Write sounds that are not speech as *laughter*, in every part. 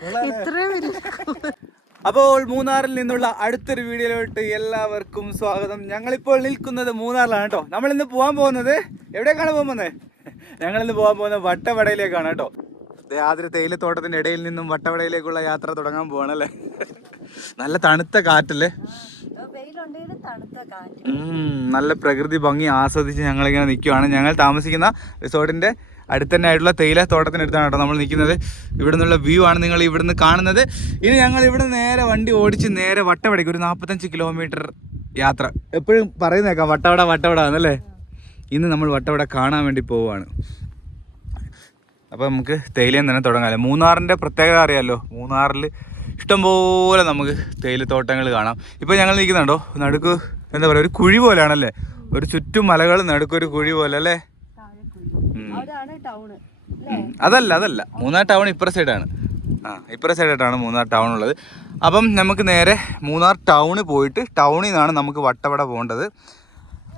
ഇത്രയും *laughs* അപ്പോൾ മൂന്നാറിൽ നിന്നുള്ള അടുത്തൊരു വീഡിയോയിലോട്ട് എല്ലാവർക്കും സ്വാഗതം. ഞങ്ങളിപ്പോൾ നിൽക്കുന്നത് മൂന്നാറിലാണ് കേട്ടോ. നമ്മൾ ഇന്ന് പോകാൻ പോകുന്നത് എവിടേക്കാണ് പോകാൻ പോകുന്നത്? ഞങ്ങൾ ഇന്ന് പോകാൻ പോകുന്നത് വട്ടവടയിലേക്കാണ് കേട്ടോ. ആദ്യ തേയിലത്തോട്ടത്തിന്റെ ഇടയിൽ നിന്നും വട്ടവടയിലേക്കുള്ള യാത്ര തുടങ്ങാൻ പോവാണ് അല്ലേ നല്ല തണുത്ത കാറ്റല്ലേ? നല്ല പ്രകൃതി ഭംഗി ആസ്വദിച്ച് ഞങ്ങളിങ്ങനെ നിൽക്കുവാണ് ഞങ്ങൾ താമസിക്കുന്ന റിസോർട്ടിന്റെ അടുത്ത് തന്നെ ആയിട്ടുള്ള തേയില തോട്ടത്തിനടുത്താണ് കേട്ടോ നമ്മൾ നിൽക്കുന്നത്. ഇവിടെ നിന്നുള്ള വ്യൂ ആണ് നിങ്ങൾ ഇവിടുന്ന് കാണുന്നത്. ഇനി ഞങ്ങൾ ഇവിടെ നേരെ വണ്ടി ഓടിച്ച് നേരെ വട്ടവടയ്ക്ക് ഒരു നാൽപ്പത്തഞ്ച് കിലോമീറ്റർ യാത്ര. എപ്പോഴും പറയുന്നേക്കാം വട്ടവട വട്ടവട എന്നല്ലേ? ഇന്ന് നമ്മൾ വട്ടവട കാണാൻ വേണ്ടി പോവുകയാണ്. അപ്പോൾ നമുക്ക് തേയിലയിൽ തന്നെ തുടങ്ങാമല്ലോ മൂന്നാറിന്റെ പ്രത്യേകത അറിയാമല്ലോ മൂന്നാറിൽ ഇഷ്ടംപോലെ നമുക്ക് തേയിലത്തോട്ടങ്ങൾ കാണാം. ഇപ്പോൾ ഞങ്ങൾ നിൽക്കുന്നുണ്ടോ? നടുക്ക് എന്താ പറയുക ഒരു കുഴി പോലെയാണല്ലേ? ഒരു ചുറ്റും മലകൾ നടുക്കൊരു കുഴി പോലെ അല്ലേ ഉം. അവിടെയാണ് ടൗണ് ഉം. അതല്ല അതല്ല. മൂന്നാർ ടൗൺ ഇപ്പുറ സൈഡാണ്. ആ ഇപ്പുറ സൈഡായിട്ടാണ് മൂന്നാർ ടൗൺ ഉള്ളത് അപ്പം നമുക്ക് നേരെ മൂന്നാർ ടൗണിൽ പോയിട്ട് ടൗണിൽ നിന്നാണ് നമുക്ക് വട്ടവട പോകേണ്ടത്.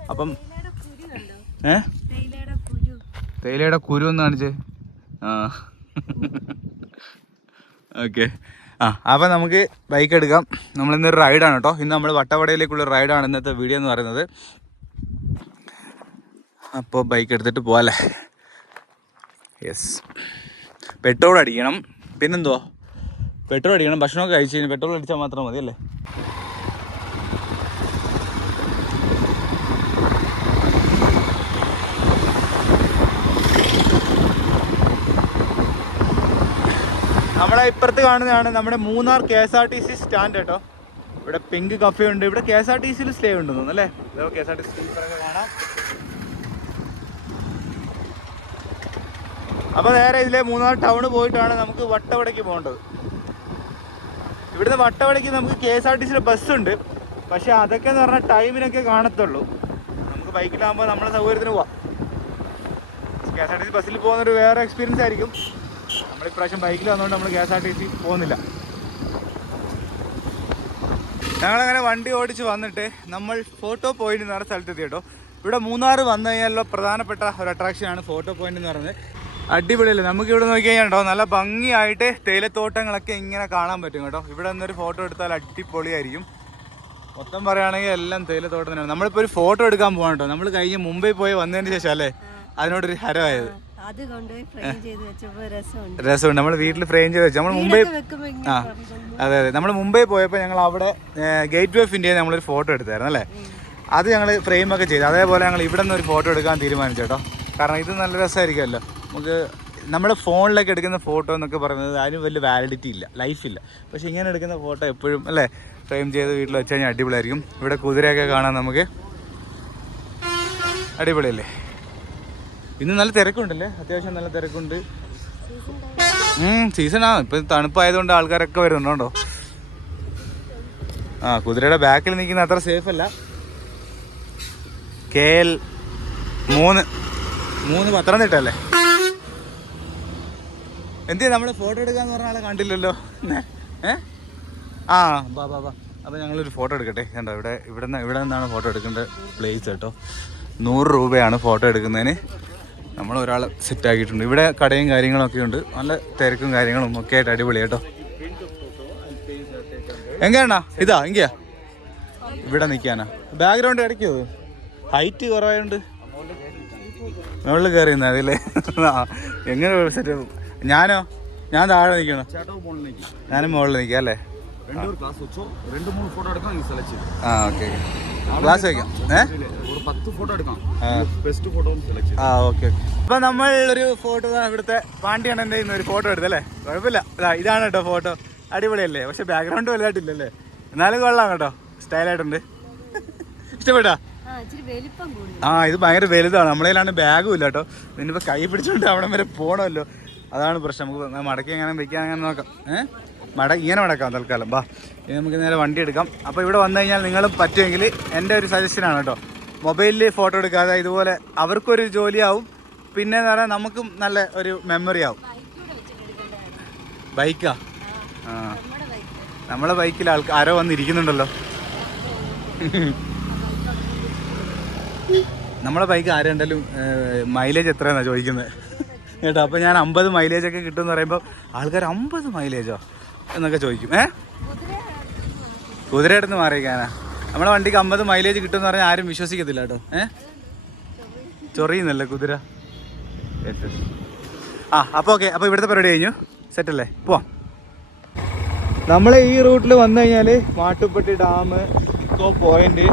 അപ്പം ഏ? തേയിലയുടെ കുരു. എന്ന് കാണിച്ചേ ആ. ഓക്കെ. ആ അപ്പം നമുക്ക് ബൈക്ക് എടുക്കാം. നമ്മളിന്നൊരു റൈഡാണ് കേട്ടോ. ഇന്ന് നമ്മൾ വട്ടവടയിലേക്കുള്ള റൈഡാണ് ഇന്നത്തെ വീഡിയോ എന്ന് പറയുന്നത്. അപ്പോൾ ബൈക്ക് എടുത്തിട്ട് പോവാല്ലേ യെസ് പെട്രോൾ അടിക്കണം. പിന്നെന്തുവാ? പെട്രോൾ അടിക്കണം. ഭക്ഷണമൊക്കെ കഴിച്ച് കഴിഞ്ഞാൽ പെട്രോൾ അടിച്ചാൽ മാത്രം മതി അല്ലേ നമ്മളെ ഇപ്പുറത്ത് കാണുന്നതാണ് നമ്മുടെ Munnar K S R T C stand കേട്ടോ. ഇവിടെ പിങ്ക് കഫേ ഉണ്ട്. ഇവിടെ കെ എസ് ആർ ടി സിയിൽ സ്റ്റേ ഉണ്ടെന്ന് തോന്നുന്നു അല്ലേ? K S R T C കാണാം. അപ്പോൾ നേരെ ഇതിലെ മൂന്നാർ ടൗണ് പോയിട്ടാണ് നമുക്ക് വട്ടവടയ്ക്ക് പോകേണ്ടത്. ഇവിടുന്ന് വട്ടവടയ്ക്ക് നമുക്ക് കെ എസ് ആർ ടി സിയുടെ ബസ്സുണ്ട് പക്ഷെ അതൊക്കെ എന്ന് പറഞ്ഞാൽ ടൈമിനൊക്കെ കാണത്തുള്ളൂ. നമുക്ക് ബൈക്കിലാകുമ്പോൾ നമ്മളെ സൗകര്യത്തിന് പോവാം. K S R T C ബസ്സിൽ പോകുന്നൊരു വേറെ എക്സ്പീരിയൻസ് ആയിരിക്കും. നമ്മൾ ഇപ്രാവശ്യം ബൈക്കിൽ വന്നുകൊണ്ട് നമ്മൾ K S R T C പോകുന്നില്ല. ഞങ്ങളങ്ങനെ വണ്ടി ഓടിച്ച് വന്നിട്ട് നമ്മൾ ഫോട്ടോ പോയിന്റ് എന്ന് പറഞ്ഞ സ്ഥലത്തെത്തി കേട്ടോ. ഇവിടെ മൂന്നാർ വന്നു കഴിഞ്ഞാലുള്ള പ്രധാനപ്പെട്ട ഒരു അട്രാക്ഷനാണ് ഫോട്ടോ പോയിന്റ് എന്ന് പറയുന്നത്. അടിപൊളിയല്ലേ? നമുക്ക് ഇവിടെ നോക്കി കഴിഞ്ഞാൽ കേട്ടോ നല്ല ഭംഗിയായിട്ട് തേയിലത്തോട്ടങ്ങളൊക്കെ ഇങ്ങനെ കാണാൻ പറ്റും കേട്ടോ. ഇവിടെ നിന്നൊരു ഫോട്ടോ എടുത്താൽ അടിപൊളിയായിരിക്കും. മൊത്തം പറയുകയാണെങ്കിൽ എല്ലാം തേയിലത്തോട്ടം തന്നെയാണ് നമ്മളിപ്പോൾ ഒരു ഫോട്ടോ എടുക്കാൻ പോകാൻ കേട്ടോ നമ്മൾ കഴിഞ്ഞ് മുംബൈ പോയി വന്നതിന് ശേഷം അല്ലേ അതിനോടൊരു ഹരമായത്. രസമുണ്ട്. നമ്മൾ വീട്ടിൽ ഫ്രെയിം ചെയ്ത് വെച്ചു. നമ്മൾ മുംബൈ ആ അതെ അതെ. നമ്മൾ മുംബൈ പോയപ്പോൾ ഞങ്ങൾ അവിടെ ഗേറ്റ് വേ ഓഫ് ഇന്ത്യയിൽ നമ്മളൊരു ഫോട്ടോ എടുത്തായിരുന്നു അല്ലേ? അത് ഞങ്ങൾ ഫ്രെയിമൊക്കെ ചെയ്തു. അതേപോലെ ഞങ്ങൾ ഇവിടെ നിന്ന് ഒരു ഫോട്ടോ എടുക്കാൻ തീരുമാനിച്ചു കേട്ടോ കാരണം ഇത് നല്ല രസമായിരിക്കുമല്ലോ. നമുക്ക് നമ്മുടെ ഫോണിലൊക്കെ എടുക്കുന്ന ഫോട്ടോ എന്നൊക്കെ പറയുന്നത് അതിന് വലിയ വാലിഡിറ്റി ഇല്ല. ലൈഫില്ല പക്ഷേ ഇങ്ങനെ എടുക്കുന്ന ഫോട്ടോ എപ്പോഴും അല്ലേ ഫ്രെയിം ചെയ്ത് വീട്ടിൽ വെച്ച് കഴിഞ്ഞാൽ അടിപൊളിയായിരിക്കും. ഇവിടെ കുതിരയൊക്കെ കാണാൻ നമുക്ക്. അടിപൊളിയല്ലേ? ഇന്ന് നല്ല തിരക്കുണ്ടല്ലേ? അത്യാവശ്യം നല്ല തിരക്കുണ്ട്. സീസണാ ഇപ്പൊ തണുപ്പായതുകൊണ്ട് ആൾക്കാരൊക്കെ വരുന്നുണ്ടോ? ആ കുതിരയുടെ ബാക്കിൽ നിൽക്കുന്ന അത്ര സേഫ് അല്ല. കെ എൽ മൂന്ന് മൂന്ന് പത്തനംതിട്ട എന്തിനാ നമ്മൾ ഫോട്ടോ എടുക്കാന്ന് പറഞ്ഞ ആളെ കണ്ടില്ലല്ലോ? ഏ? ആ ബാ ബാ ബാ അപ്പോൾ ഞങ്ങളൊരു ഫോട്ടോ എടുക്കട്ടെ. കണ്ടോ ഇവിടെ ഇവിടെ നിന്ന് ഇവിടെ നിന്നാണ് ഫോട്ടോ എടുക്കേണ്ട പ്ലേസ് കേട്ടോ. നൂറ് രൂപയാണ് ഫോട്ടോ എടുക്കുന്നതിന്. നമ്മൾ ഒരാൾ സെറ്റ് ആക്കിയിട്ടുണ്ട്. ഇവിടെ കടയും കാര്യങ്ങളൊക്കെ ഉണ്ട്. നല്ല തിരക്കും കാര്യങ്ങളും ഒക്കെ ആയിട്ട് അടിപൊളി കേട്ടോ. എങ്ങനെയാണോ? ഇതാ എങ്കിയാ ഇവിടെ നിൽക്കാനാ ബാക്ക്ഗ്രൗണ്ട് ഇടയ്ക്കോ ഹൈറ്റ് കുറവായതുകൊണ്ട് മുകളിൽ കയറി അതില്ലേ ആ എങ്ങനെ സെറ്റ് ഞാനോ? ഞാൻ താഴെ നിൽക്കണം ഞാനും മുകളിൽ നിൽക്കാം അല്ലേ? ക്ലാസ് വെക്കാം. അപ്പൊ നമ്മൾ ഒരു ഫോട്ടോ ഇവിടുത്തെ പാണ്ടിയാണ് എന്ത് ഒരു ഫോട്ടോ എടുത്തല്ലേ കുഴപ്പമില്ല. ഇതാണ് കേട്ടോ ഫോട്ടോ അടിപൊളിയല്ലേ? പക്ഷെ ബാക്ക്ഗ്രൗണ്ട് വലുതായിട്ടില്ലല്ലേ? എന്നാലും കൊള്ളാം കേട്ടോ. സ്റ്റൈലായിട്ടുണ്ട് ഇഷ്ടപ്പെട്ടാ? ആ ഇത് ഭയങ്കര വലുതാണ്. നമ്മളതിലാണ് ബാഗും ഇല്ല കേട്ടോ ഇനിയിപ്പോ കൈ പിടിച്ചോണ്ട് അവിടെ വരെ പോണല്ലോ അതാണ് പ്രശ്നം. നമുക്ക് മടക്കി എങ്ങനെ വെക്കാൻ അങ്ങനെ നോക്കാം. ഏഹ് മട ഇങ്ങനെ മടക്കാം തൽക്കാലം. ബാ ഇനി നമുക്ക് നേരെ വണ്ടി എടുക്കാം. അപ്പോൾ ഇവിടെ വന്നു കഴിഞ്ഞാൽ നിങ്ങളും പറ്റുമെങ്കിൽ എന്റെ ഒരു സജഷനാണ് കേട്ടോ. മൊബൈലിൽ ഫോട്ടോ എടുക്കാതെ ഇതുപോലെ അവർക്കൊരു ജോലിയാവും. പിന്നെ എന്ന് പറഞ്ഞാൽ നമുക്കും നല്ല ഒരു മെമ്മറി ആവും. ബൈക്കാ? ആ. നമ്മളെ ബൈക്കിൽ ആൾക്കാർ ആരോ വന്നിരിക്കുന്നുണ്ടല്ലോ നമ്മളെ ബൈക്ക് ആരുണ്ടെങ്കിലും മൈലേജ് എത്രയാണെന്നാണ് ചോദിക്കുന്നത് കേട്ടോ അപ്പോൾ ഞാൻ അമ്പത് മൈലേജ് ഒക്കെ കിട്ടും എന്ന് പറയുമ്പോൾ ആൾക്കാർ അമ്പത് മൈലേജോ എന്നൊക്കെ ചോദിക്കും. ഏ? കുതിരയുടെ നിന്ന് മാറിയിരിക്കാനാ? നമ്മുടെ വണ്ടിക്ക് അമ്പത് മൈലേജ് കിട്ടും എന്ന് പറഞ്ഞാൽ ആരും വിശ്വസിക്കത്തില്ല കേട്ടോ. ഏ? ചൊറിയുന്നല്ലേ കുതിര. ആ അപ്പോൾ ഓക്കെ അപ്പോൾ ഇവിടുത്തെ പരിപാടി കഴിഞ്ഞു. സെറ്റല്ലേ പോവാം. നമ്മൾ ഈ റൂട്ടിൽ വന്നു കഴിഞ്ഞാൽ മാട്ടുപ്പെട്ടി ഡാം ഇക്കോ പോയിന്റ്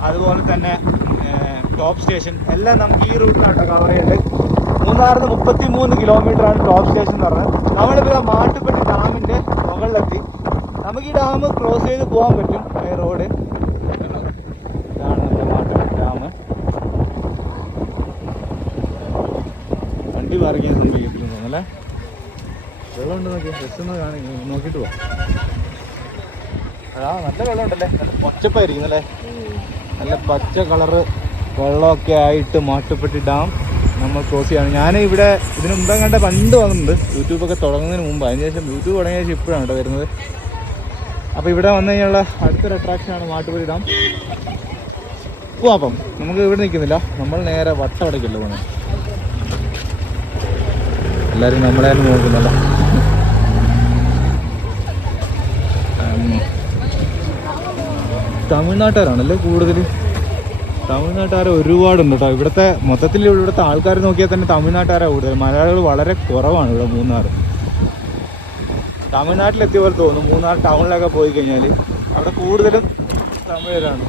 അതുപോലെ തന്നെ ടോപ്പ് സ്റ്റേഷൻ എല്ലാം നമുക്ക് ഈ റൂട്ടിലാണ് കവർ ചെയ്യേണ്ടത് മൂന്നാറിന് മുപ്പത്തി മൂന്ന് കിലോമീറ്റർ ആണ് ടോപ്പ് സ്റ്റേഷൻ എന്ന് പറഞ്ഞത്. നമ്മളിപ്പോൾ മാട്ടുപ്പെട്ടി ഡാമിന്റെ മുകളിലെത്തി. നമുക്ക് ഈ ഡാം ക്രോസ് ചെയ്ത് പോകാൻ പറ്റും ഈ റോഡ് ഇതാണ് നമ്മുടെ മാട്ടുപ്പെട്ടി ഡാം. വണ്ടി പാർക്കാൻ സംഭവിക്കുന്നു തോന്നല്ലേ വെള്ളമുണ്ട് നോക്കി ജസ്റ്റ് ഒന്ന് കാണി നോക്കിയിട്ട് പോവാം. അതാ നല്ല വെള്ളമുണ്ടല്ലേ നല്ല പച്ചപ്പായിരിക്കും അല്ലേ? നല്ല പച്ച കളറ് വെള്ളമൊക്കെ ആയിട്ട് മാട്ടുപ്പെട്ടി ഡാം. നമ്മൾ ക്രോസ് ചെയ്യാണ്. ഞാൻ ഇവിടെ ഇതിന് മുമ്പേ കണ്ട പണ്ട് വന്നിട്ടുണ്ട്. യൂട്യൂബൊക്കെ തുടങ്ങുന്നതിന് മുമ്പ്. അതിനുശേഷം യൂട്യൂബ് തുടങ്ങിയ ശേഷം ഇപ്പോഴാണ് കേട്ടോ വരുന്നത്. അപ്പോൾ ഇവിടെ വന്നു കഴിഞ്ഞുള്ള അടുത്തൊരു അട്രാക്ഷനാണ് മാട്ടുപുരി ഡാം പോവാം അപ്പം നമുക്ക് ഇവിടെ നിൽക്കുന്നില്ല. നമ്മൾ നേരെ വട്ടവടയ്ക്കല്ലോ പോകുന്നത് എല്ലാവരും നമ്മളെ തന്നെ നോക്കുന്നല്ലോ. തമിഴ്നാട്ടുകാരാണല്ലേ കൂടുതൽ തമിഴ്നാട്ടുകാരെ ഒരുപാടുണ്ട് കേട്ടോ ഇവിടുത്തെ മൊത്തത്തിൽ ഇവിടുത്തെ ആൾക്കാർ നോക്കിയാൽ തന്നെ തമിഴ്നാട്ടുകാരെ കൂടുതൽ. മലയാളികൾ വളരെ കുറവാണ് ഇവിടെ മൂന്നാർ തമിഴ്നാട്ടിലെത്തിയ പോലെ തോന്നുന്നു. മൂന്നാർ ടൗണിലൊക്കെ പോയി കഴിഞ്ഞാൽ അവിടെ കൂടുതലും തമിഴരാണ്.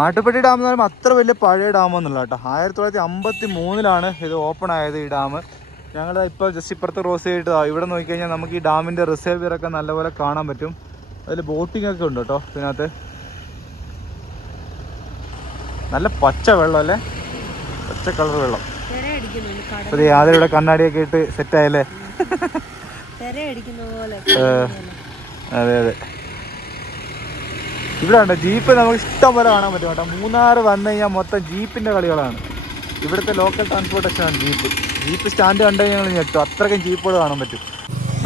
മാട്ടുപ്പെട്ടി ഡാം എന്ന് പറയുമ്പോൾ അത്ര വലിയ പഴയ ഡാമൊന്നുമില്ല കേട്ടോ. ആയിരത്തി തൊള്ളായിരത്തി അമ്പത്തി മൂന്നിലാണ് ഇത് ഓപ്പൺ ആയത് ഈ ഡാം. ഞങ്ങൾ ഇപ്പോൾ ജസ്റ്റ് ഇപ്പുറത്ത് റോസ് ചെയ്തിട്ട് ഇവിടെ നോക്കിക്കഴിഞ്ഞാൽ നമുക്ക് ഈ ഡാമിന്റെ ഒക്കെ നല്ലപോലെ കാണാൻ പറ്റും. അതിൽ ബോട്ടിംഗ് ഒക്കെ ഉണ്ട് കേട്ടോ ഇതിനകത്ത്. നല്ല പച്ച വെള്ളം അല്ലേ? പച്ച കളർ വെള്ളം. അതെ ആദ്യം കണ്ണാടിയൊക്കെ ഇട്ട് സെറ്റായല്ലേ അതെ അതെ. ഇവിടെ ഉണ്ട് ജീപ്പ് നമുക്ക് ഇഷ്ടം പോലെ കാണാൻ പറ്റും കേട്ടോ. മൂന്നാർ വന്നു കഴിഞ്ഞാൽ മൊത്തം ജീപ്പിന്റെ കളികളാണ്. ഇവിടുത്തെ ലോക്കൽ ട്രാൻസ്പോർട്ടേഷനാണ് ജീപ്പ് ജീപ്പ് സ്റ്റാൻഡ് കണ്ടു കഴിഞ്ഞാൽ ഞെട്ടും അത്രയ്ക്കും ജീപ്പുകൾ കാണാൻ പറ്റും.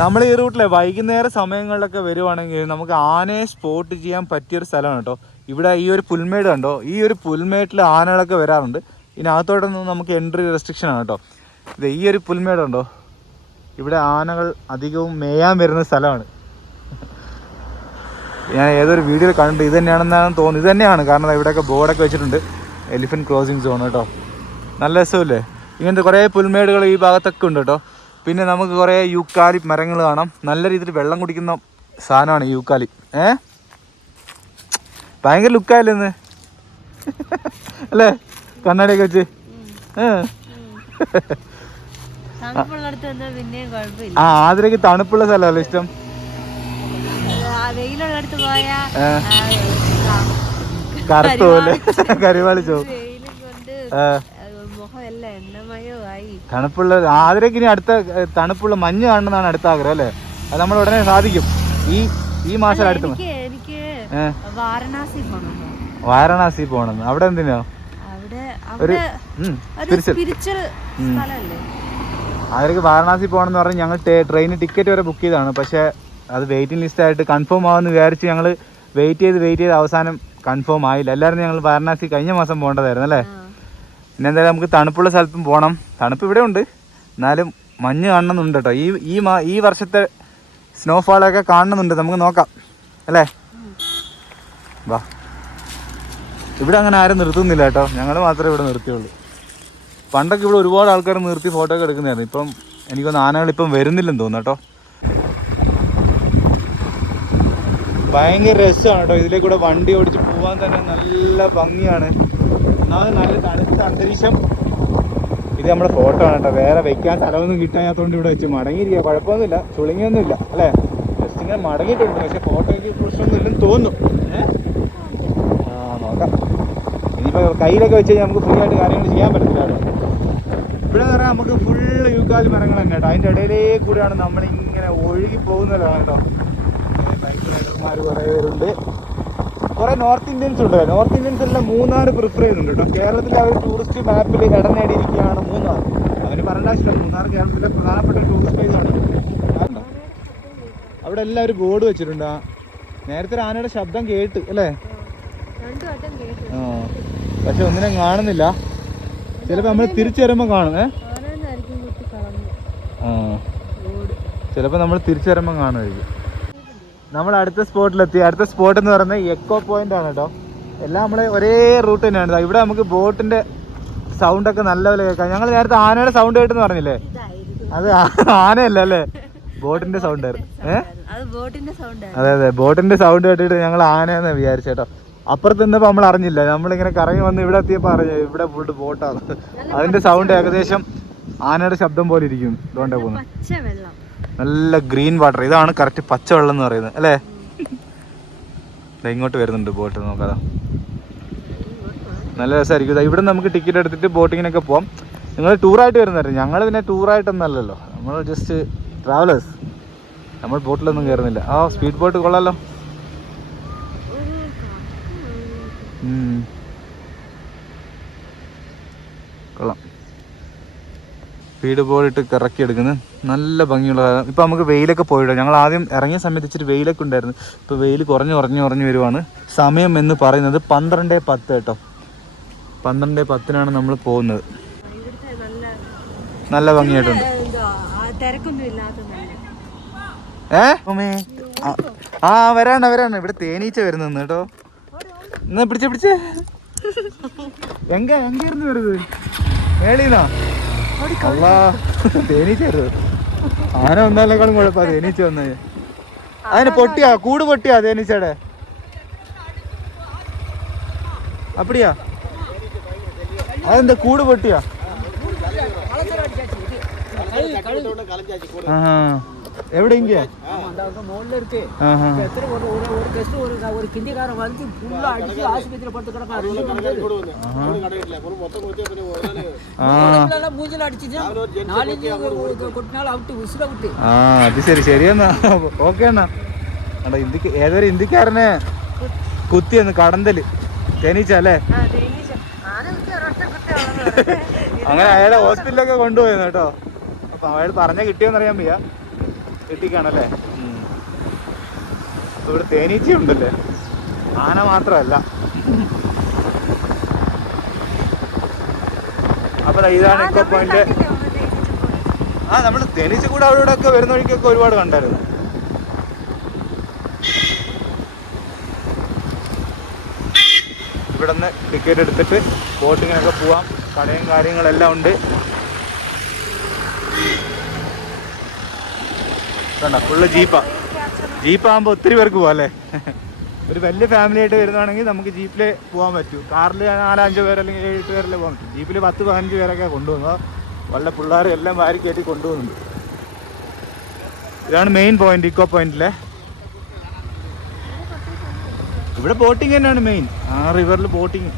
നമ്മൾ ഈ റൂട്ടിലെ വൈകുന്നേര സമയങ്ങളിലൊക്കെ വരുവാണെങ്കിൽ നമുക്ക് ആനയെ സ്പോട്ട് ചെയ്യാൻ പറ്റിയൊരു സ്ഥലമാണ് കേട്ടോ. ഇവിടെ ഈ ഒരു പുൽമേട് കണ്ടോ? ഈ ഒരു പുൽമേട്ടിൽ ആനകളൊക്കെ വരാറുണ്ട്. ഇതിനകത്തോട്ടൊന്നും നമുക്ക് എൻട്രി റെസ്ട്രിക്ഷനാണ് കേട്ടോ. ഇത് ഈ ഒരു പുൽമേട് കണ്ടോ? ഇവിടെ ആനകൾ അധികവും മേയാൻ വരുന്ന സ്ഥലമാണ്. ഞാൻ ഏതൊരു വീഡിയോയിൽ കണ്ടിട്ട് ഇത് തന്നെയാണെന്നാണ് തോന്നുന്നത്. ഇത് തന്നെയാണ് കാരണം ഇവിടെയൊക്കെ ബോർഡൊക്കെ വെച്ചിട്ടുണ്ട്. എലിഫന്റ് ക്ലോസിങ് സോൺ കേട്ടോ. നല്ല രസമല്ലേ? ഇങ്ങനത്തെ കുറേ പുൽമേടുകൾ ഈ ഭാഗത്തൊക്കെ ഉണ്ട് കേട്ടോ. പിന്നെ നമുക്ക് കുറേ യൂക്കാലി മരങ്ങൾ കാണാം. നല്ല രീതിയിൽ വെള്ളം കുടിക്കുന്ന സാധനമാണ് യൂക്കാലി. ഏ? ഭയങ്കര ലുക്കായല്ലേ ഇന്ന്? *laughs* അല്ലേ? കണ്ണാടിയൊക്കെ വെച്ച്? ആ ആതിരക്ക് തണുപ്പുള്ള സ്ഥലമല്ലേ ഇഷ്ടം? വെയിലുള്ളിടത്ത് പോയാ ഏ. ആ, കറുത്ത പോലെ. കരിവാളിച്ചോ? തണുപ്പുള്ള ആതിരക്ക് ഇനി അടുത്ത തണുപ്പുള്ള മഞ്ഞ് കാണണമെന്നാണ് അടുത്ത ആഗ്രഹം അല്ലേ? അത് നമ്മൾ ഉടനെ സാധിക്കും. ഈ ഈ മാസം അടുത്ത എനിക്ക് വാരണാസി പോകണം വാരണാസി പോകണം അവിടെ എന്തിനോ? ഒരു ആതിരക്ക് വാരണാസി പോകണം എന്ന് പറഞ്ഞ് ഞങ്ങൾ ട്രെയിൻ ടിക്കറ്റ് വരെ ബുക്ക് ചെയ്തതാണ്. പക്ഷേ അത് വെയിറ്റിംഗ് ലിസ്റ്റ് ആയിട്ട് കൺഫേം ആവുമെന്ന് വിചാരിച്ച് ഞങ്ങൾ വെയിറ്റ് ചെയ്ത് വെയിറ്റ് ചെയ്ത് അവസാനം കൺഫേം ആയില്ല. എല്ലാവരും ഞങ്ങൾ വാരണാസി കഴിഞ്ഞ മാസം പോകേണ്ടതായിരുന്നു അല്ലേ. പിന്നെ എന്തായാലും നമുക്ക് തണുപ്പുള്ള സ്ഥലത്തും പോകണം തണുപ്പ് ഇവിടെ ഉണ്ട്. എന്നാലും മഞ്ഞ് കാണണമെന്നുണ്ട് കേട്ടോ. ഈ ഈ മാ ഈ വർഷത്തെ സ്നോഫാളൊക്കെ കാണണമെന്നുണ്ട് നമുക്ക് നോക്കാം. അല്ലേ? വാ. ഇവിടെ അങ്ങനെ ആരും നിർത്തുന്നില്ല കേട്ടോ. ഞങ്ങൾ മാത്രമേ ഇവിടെ നിർത്തിയുള്ളൂ. പണ്ടൊക്കെ ഇവിടെ ഒരുപാട് ആൾക്കാർ നിർത്തി ഫോട്ടോ ഒക്കെ എടുക്കുന്നതായിരുന്നു. ഇപ്പം എനിക്കൊന്ന് ആനകൾ ഇപ്പം വരുന്നില്ലെന്ന് തോന്നുന്നു കേട്ടോ. ഭയങ്കര രസമാണ് കേട്ടോ. ഇതിലെ കൂടെ വണ്ടി ഓടിച്ച് പോവാൻ തന്നെ നല്ല ഭംഗിയാണ്. ഒന്നാമത് നല്ല തണുത്ത അന്തരീക്ഷം. ഇത് നമ്മുടെ ഫോട്ടോ ആണ് കേട്ടോ. വേറെ വെക്കാൻ സ്ഥലമൊന്നും കിട്ടാത്തതുകൊണ്ട് ഇവിടെ വെച്ച് മടങ്ങിയിരിക്കുക കുഴപ്പമൊന്നുമില്ല. ചുളുങ്ങിയൊന്നുമില്ല അല്ലേ? ജസ്റ്റ് ഇങ്ങനെ മടങ്ങിയിട്ടുണ്ട് പക്ഷെ ഫോട്ടോയ്ക്ക് പ്രശ്നമൊന്നും ഇല്ലെന്ന് തോന്നുന്നു? ആ നോക്കാം. ഇനിയിപ്പോൾ കയ്യിലൊക്കെ വെച്ച് നമുക്ക് ഫ്രീ ആയിട്ട് കാര്യങ്ങൾ ചെയ്യാൻ പറ്റത്തില്ല കേട്ടോ. ഇവിടെ പറഞ്ഞാൽ നമുക്ക് ഫുൾ യൂക്കാലി മരങ്ങൾ തന്നെ കേട്ടോ. അതിന്റെ ഇടയിലേ കൂടെയാണ് നമ്മളിങ്ങനെ ഒഴുകി പോകുന്നതാണ് കേട്ടോ. ബൈക്ക് റൈഡർമാർ കുറേ പേരുണ്ട്. കുറേ നോർത്ത് ഇന്ത്യൻസ് ഉണ്ട് നോർത്ത് ഇന്ത്യൻസ് എല്ലാം മൂന്നാർ പ്രിഫർ ചെയ്യുന്നുണ്ട് കേട്ടോ. കേരളത്തിലെ അവർ ടൂറിസ്റ്റ് മാപ്പിൽ ഇടം നേടിയിരിക്കുകയാണ് മൂന്നാർ. അവർ പറഞ്ഞാൽ ആവശ്യമില്ല. മൂന്നാർ കേരളത്തിലെ പ്രധാനപ്പെട്ട ടൂറിസ്റ്റ് പ്ലേസ് ആണ്. അവിടെ എല്ലാവരും ബോർഡ് വെച്ചിട്ടുണ്ട്. നേരത്തെ ആനയുടെ ശബ്ദം കേട്ട് അല്ലേ? ആ. പക്ഷെ ഒന്നിനെ കാണുന്നില്ല. ചിലപ്പോൾ നമ്മൾ തിരിച്ചു വരുമ്പോൾ കാണും ഏ? ആനന്നായിരിക്കും കുത്തി കളഞ്ഞു. ആ. ചിലപ്പോൾ നമ്മൾ തിരിച്ചു വരുമ്പോൾ കാണുമായിരിക്കും. നമ്മൾ അടുത്ത സ്പോട്ടിലെത്തി. അടുത്ത സ്പോട്ട് എന്ന് പറയുന്നത് എക്കോ പോയിന്റ് ആണ് കേട്ടോ എല്ലാം നമ്മൾ ഒരേ റൂട്ട് തന്നെയാണ്. ഇവിടെ നമുക്ക് ബോട്ടിന്റെ സൗണ്ട് ഒക്കെ നല്ലപോലെ കേൾക്കാം. ഞങ്ങൾ നേരത്തെ ആനയുടെ സൗണ്ട് കേട്ടെന്ന് പറഞ്ഞില്ലേ? അത് ആനയല്ല അല്ലേ? ബോട്ടിന്റെ സൗണ്ട് അത് അതെ ബോട്ടിന്റെ സൗണ്ട് കേട്ടിട്ട് ഞങ്ങൾ ആനയെന്ന് വിചാരിച്ചു വിചാരിച്ചേട്ടോ അപ്പുറത്ത് നിന്നപ്പോ നമ്മൾ അറിഞ്ഞില്ല. നമ്മളിങ്ങനെ കറങ്ങി വന്ന് ഇവിടെ എത്തിയപ്പോ അറിഞ്ഞു. ഇവിടെ ഫുള്ള് ബോട്ടാണ് അതിന്റെ സൗണ്ട് ഏകദേശം ആനയുടെ ശബ്ദം പോലെ ഇരിക്കും. ഇതുകൊണ്ടേ പോകുന്നു നല്ല ഗ്രീൻ വാട്ടർ. ഇതാണ് കറക്റ്റ് പച്ചവെള്ളം എന്ന് പറയുന്നത് അല്ലേ? ഇങ്ങോട്ട് വരുന്നുണ്ട് ബോട്ട് നോക്കാതെ. നല്ല രസമായിരിക്കും. ഇവിടെ നമുക്ക് ടിക്കറ്റ് എടുത്തിട്ട് ബോട്ടിങ്ങിനൊക്കെ പോവാം. നിങ്ങൾ ടൂറായിട്ട് വരുന്നതായിരുന്നു ഞങ്ങൾ പിന്നെ ടൂറായിട്ടൊന്നല്ലല്ലോ. നമ്മൾ ജസ്റ്റ് ട്രാവലേഴ്സ് നമ്മൾ ബോട്ടിലൊന്നും കയറുന്നില്ല. ആ സ്പീഡ് ബോട്ട് കൊള്ളാലോ. കൊള്ളാം. സ്പീഡ് ഇട്ട് കറക്കി എടുക്കുന്നത് നല്ല ഭംഗിയുള്ള കാലം ഇപ്പം നമുക്ക് വെയിലൊക്കെ പോയിടാം ഞങ്ങൾ ആദ്യം ഇറങ്ങിയ സമയത്ത് ഇച്ചിരി വെയിലൊക്കെ ഉണ്ടായിരുന്നു. ഇപ്പോൾ വെയിൽ കുറഞ്ഞ് കുറഞ്ഞ് കുറഞ്ഞ് വരുവാണ്. സമയം എന്ന് പറയുന്നത് പന്ത്രണ്ട് പത്ത് കേട്ടോ. പന്ത്രണ്ട് പത്തിനാണ് നമ്മൾ പോകുന്നത്. നല്ല ഭംഗിയായിട്ടുണ്ട്. ഏ. ആ, വരാണ് വരാണ് ഇവിടെ തേനീച്ച വരുന്നു കേട്ടോ. എന്നാ പിടിച്ചേ പിടിച്ചേ. എങ്ക എങ്കായിരുന്നു വരുന്നത്? മേളീന്നാ? അല്ലാ തേനീച്ച വരുന്നത് ആന വന്നാലേക്കാളും കുഴപ്പാ തേനീച്ച വന്നത് അതിന് പൊട്ടിയാ കൂട് പൊട്ടിയാ തേനീച്ചയുടെ? അപ്പടിയാ? അതെന്താ കൂട് പൊട്ടിയാ? ആഹാ. எவ்வளோ இங்கே மோல்ல இருக்கு ആ അത് ശരി ശരിയെന്നാ ഓക്കെ എന്നാ. ഇന്ത്യയ്ക്ക് ഏതൊരു ഇന്ത്യക്കാരനെ കുത്തിയെന്ന് കടന്തൽ? തേനീച്ച. അല്ലേ *laughs* അങ്ങനെ അയാളെ ഹോസ്പിറ്റലിലൊക്കെ കൊണ്ടുപോയിരുന്നു കേട്ടോ. അപ്പൊ അയാൾ പറഞ്ഞ കിട്ടിയോന്നറിയാൻ വയ്യ. അപ്പൊ ഇവിടെ തേനീച്ച ഉണ്ടല്ലേ ആന മാത്രമല്ല. അപ്പൊ ഇതാണ് ഇക്കോ പോയിന്റ് ആ നമ്മൾ തേനീച്ച കൂടെ അവിടെ ഒക്കെ വരുന്ന വഴിക്കൊക്കെ ഒരുപാട് കണ്ടായിരുന്നു. ഇവിടെ നിന്ന് ടിക്കറ്റ് എടുത്തിട്ട് ബോട്ടിങ്ങിനൊക്കെ പോവാം. കടയും കാര്യങ്ങളെല്ലാം ഉണ്ട്. കണ്ട ഫുള്ള് ജീപ്പാ. ജീപ്പാകുമ്പോൾ ഒത്തിരി പേർക്ക് പോവാം അല്ലേ? ഒരു വലിയ ഫാമിലി ആയിട്ട് വരുന്നതാണെങ്കിൽ നമുക്ക് ജീപ്പിൽ പോകാൻ പറ്റൂ. കാറിൽ നാലഞ്ച് പേർ അല്ലെങ്കിൽ ഏഴ് പേരല്ലേ പോകാൻ പറ്റും. ജീപ്പിൽ പത്ത് പതിനഞ്ച് പേരൊക്കെ കൊണ്ടുപോകുന്നത് വല്ല പിള്ളേർ എല്ലാം വാരി കയറ്റി കൊണ്ടുപോകുന്നുണ്ട് ഇതാണ് മെയിൻ പോയിന്റ് ഇക്കോ പോയിന്റിലെ ഇവിടെ ബോട്ടിങ് തന്നെയാണ് മെയിൻ ആ റിവറിൽ ബോട്ടിങ്